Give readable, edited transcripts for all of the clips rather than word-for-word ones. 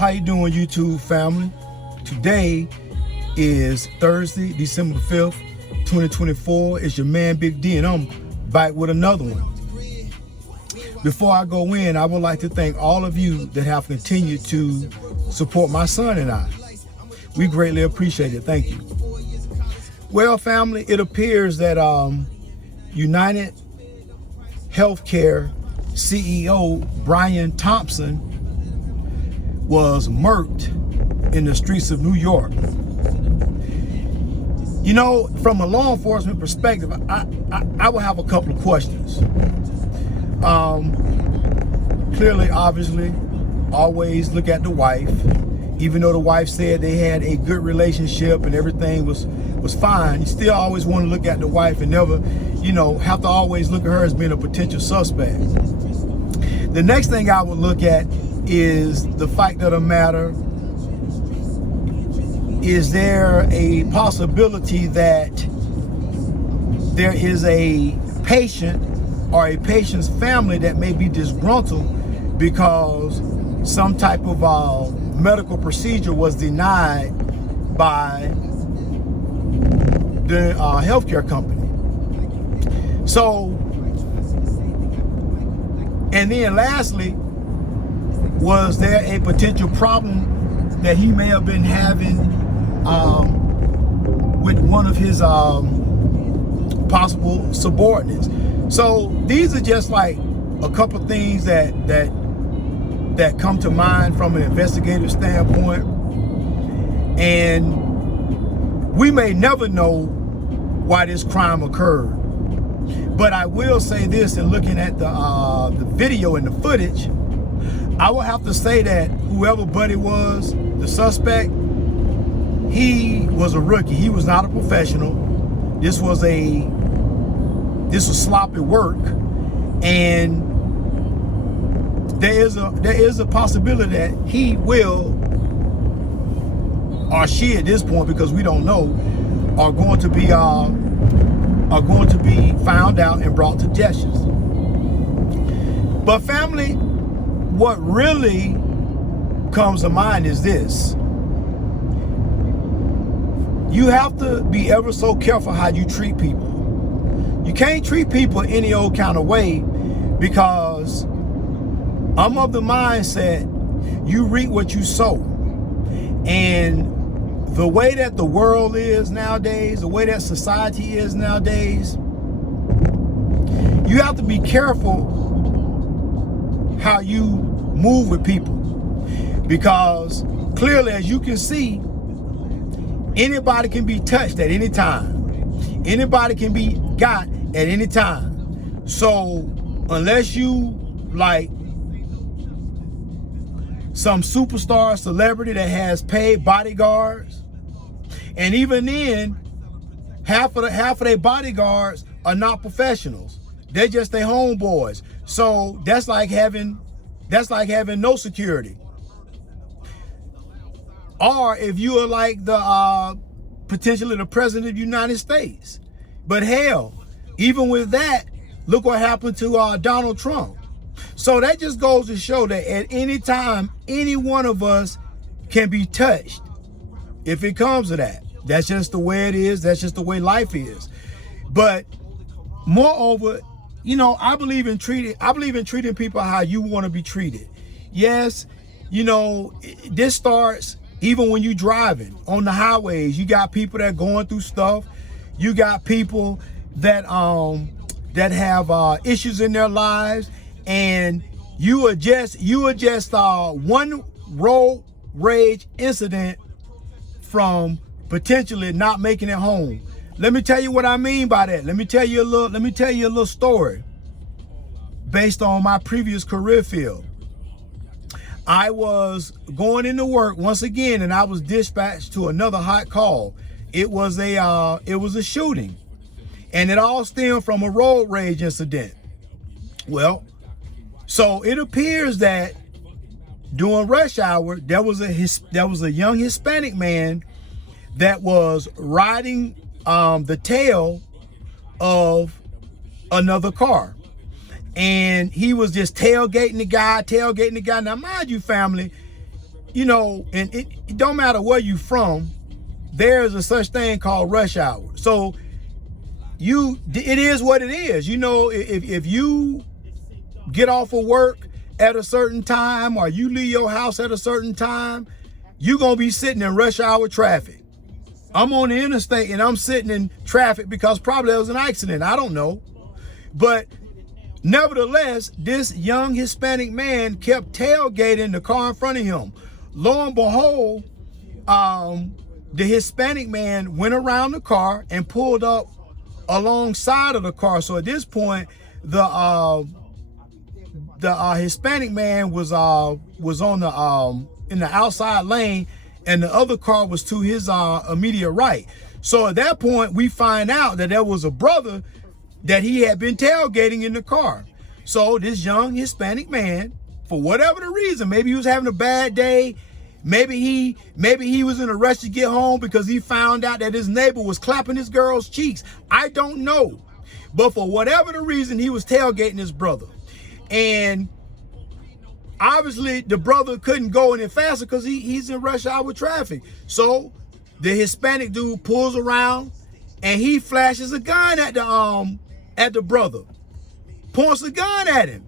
How you doing, YouTube family? Today is Thursday, December 5th, 2024. It's your man, Big D, and I'm back with another one. Before I go in, I would like to thank all of you that have continued to support my son and I. We greatly appreciate it. Thank you. Well, family, it appears that United Healthcare CEO Brian Thompson was murked in the streets of New York. You know, from a law enforcement perspective, I will have a couple of questions. Clearly, obviously, always look at the wife. Even though the wife said they had a good relationship and everything was fine, you still always want to look at the wife and never, have to always look at her as being a potential suspect. The next thing I would look at is the fact of the matter, is there a possibility that there is a patient or a patient's family that may be disgruntled because some type of medical procedure was denied by the healthcare company? So, and then lastly, was there a potential problem that he may have been having with one of his possible subordinates? So these are just like a couple things that come to mind from an investigative standpoint, and we may never know why this crime occurred. But I will say this, in looking at the video and the footage, I will have to say that whoever Buddy was, the suspect, he was a rookie. He was not a professional. This was sloppy work, and there is a possibility that he will, or she at this point, because we don't know, are going to be found out and brought to justice. But family, what really comes to mind is this: you have to be ever so careful how you treat people. You can't treat people any old kind of way, because I'm of the mindset you reap what you sow. And the way that the world is nowadays, the way that society is nowadays, you have to be careful how you move with people, because clearly, as you can see, anybody can be touched at any time. Anybody can be got at any time. So unless you like some superstar celebrity that has paid bodyguards, and even then, half of their bodyguards are not professionals. They're just their homeboys. So that's like having no security. Or if you are like the potentially the president of the United States. But hell, even with that, look what happened to Donald Trump. So that just goes to show that at any time, any one of us can be touched if it comes to that. That's just the way it is. That's just the way life is. But moreover, I believe in treating people how you want to be treated. Yes, this starts even when you're driving on the highways. You got people that are going through stuff. You got people that have issues in their lives, and you are just one road rage incident from potentially not making it home. Let me tell you what I mean by that. Let me tell you a little story based on my previous career field. I was going into work once again, and I was dispatched to another hot call. It was a shooting, and it all stemmed from a road rage incident. Well, so it appears that during rush hour, there was a young Hispanic man that was riding the tail of another car. And he was just tailgating the guy. Now, mind you, family, you know, and it don't matter where you from, there's a such thing called rush hour. So it is what it is. You know, if you get off of work at a certain time or you leave your house at a certain time, you're going to be sitting in rush hour traffic. I'm on the interstate and I'm sitting in traffic because probably there was an accident. I don't know. But nevertheless, this young Hispanic man kept tailgating the car in front of him. Lo and behold, the Hispanic man went around the car and pulled up alongside of the car. So at this point, the Hispanic man was on the in the outside lane, and the other car was to his immediate right. So at that point, we find out that there was a brother that he had been tailgating in the car. So this young Hispanic man, for whatever the reason, maybe he was having a bad day, maybe he was in a rush to get home because he found out that his neighbor was clapping his girl's cheeks. I don't know. But for whatever the reason, he was tailgating his brother. And obviously the brother couldn't go any faster because he's in rush hour traffic. So the Hispanic dude pulls around and he flashes a gun at the brother, points a gun at him.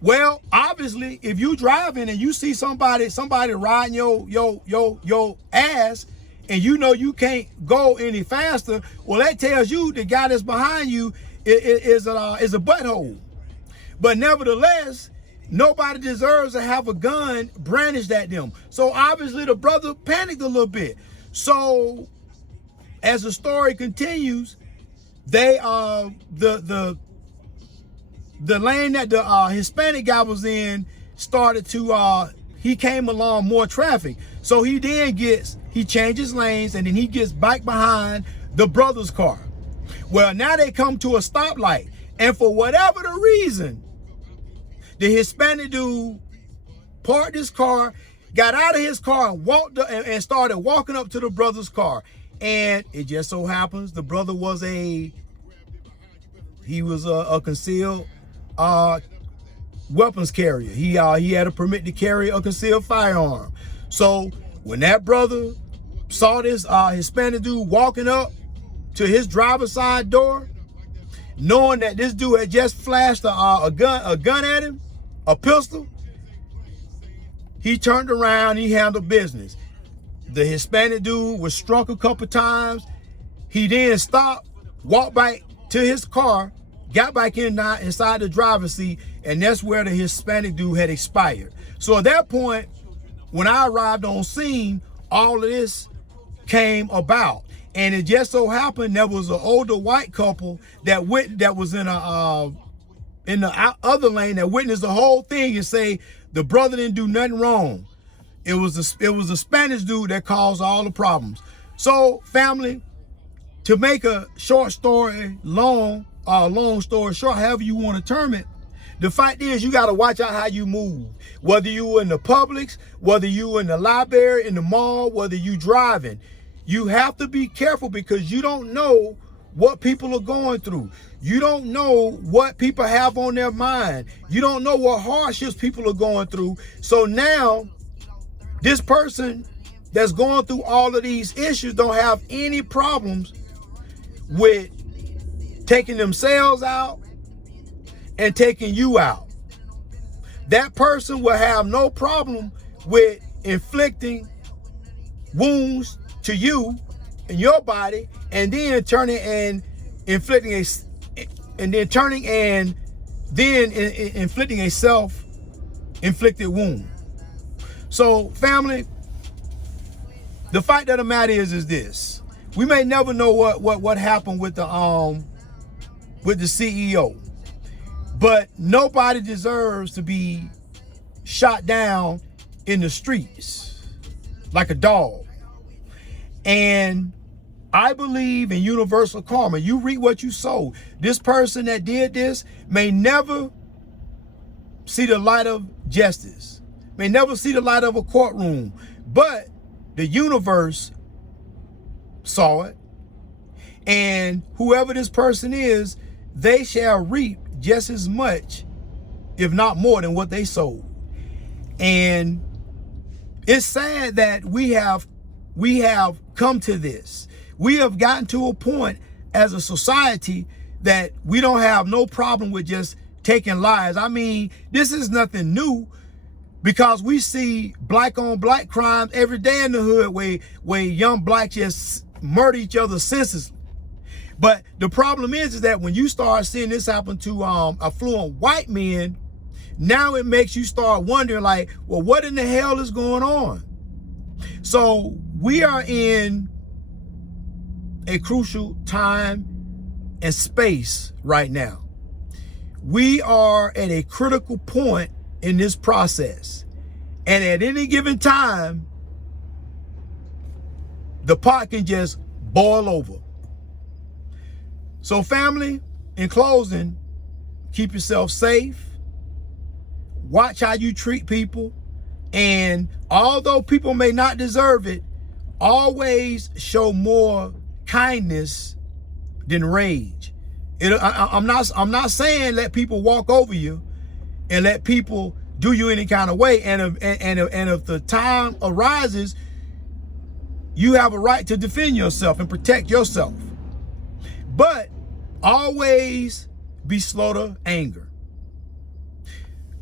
Well, obviously, if you driving and you see somebody riding your ass, and you know you can't go any faster, well, that tells you the guy that's behind you is a butthole. But nevertheless, nobody deserves to have a gun brandished at them. So obviously, the brother panicked a little bit. So as the story continues, they the lane that the Hispanic guy was in started to, he came along more traffic. So he changes lanes and then he gets back behind the brother's car. Well, now they come to a stoplight. And for whatever the reason, the Hispanic dude parked his car, got out of his car and walked up and started walking up to the brother's car. And it just so happens the brother was a concealed weapons carrier. He had a permit to carry a concealed firearm. So when that brother saw this Hispanic dude walking up to his driver's side door, knowing that this dude had just flashed a gun at him, a pistol, he turned around, he handled business. The Hispanic dude was struck a couple times. He then stopped, walked back to his car, got back inside the driver's seat, and that's where the Hispanic dude had expired. So at that point, when I arrived on scene, all of this came about. And it just so happened there was an older white couple that was in the other lane that witnessed the whole thing and say the brother didn't do nothing wrong. It was the Spanish dude that caused all the problems. So family, to make a short story long story short, however you want to term it, the fact is you got to watch out how you move. Whether you in the Publix, whether you in the library, in the mall, whether you driving, you have to be careful because you don't know what people are going through. You don't know what people have on their mind. You don't know what hardships people are going through. So now this person that's going through all of these issues don't have any problems with taking themselves out and taking you out. That person will have no problem with inflicting wounds to you and your body, and then inflicting a self-inflicted wound. So family, the fact of the matter is this: we may never know what happened with the CEO, but nobody deserves to be shot down in the streets like a dog. And I believe in universal karma. You reap what you sow. This person that did this may never see the light of justice, may never see the light of a courtroom, but the universe saw it. And whoever this person is, they shall reap just as much, if not more, than what they sowed. And It's sad that we have come to this. We have gotten to a point as a society that we don't have no problem with just taking lives. I mean, this is nothing new, because we see black on black crimes every day in the hood where young blacks just murder each other senselessly. But the problem is that when you start seeing this happen to affluent white men, now it makes you start wondering, like, well, what in the hell is going on? So we are in a crucial time and space right now. We are at a critical point in this process. And at any given time, the pot can just boil over. So family, in closing, keep yourself safe. Watch how you treat people. And although people may not deserve it, always show more kindness than rage. I'm not saying let people walk over you and let people do you any kind of way. And if the time arises, you have a right to defend yourself and protect yourself. But always be slow to anger.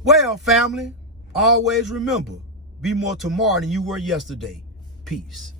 Well, family, always remember, be more tomorrow than you were yesterday. Peace.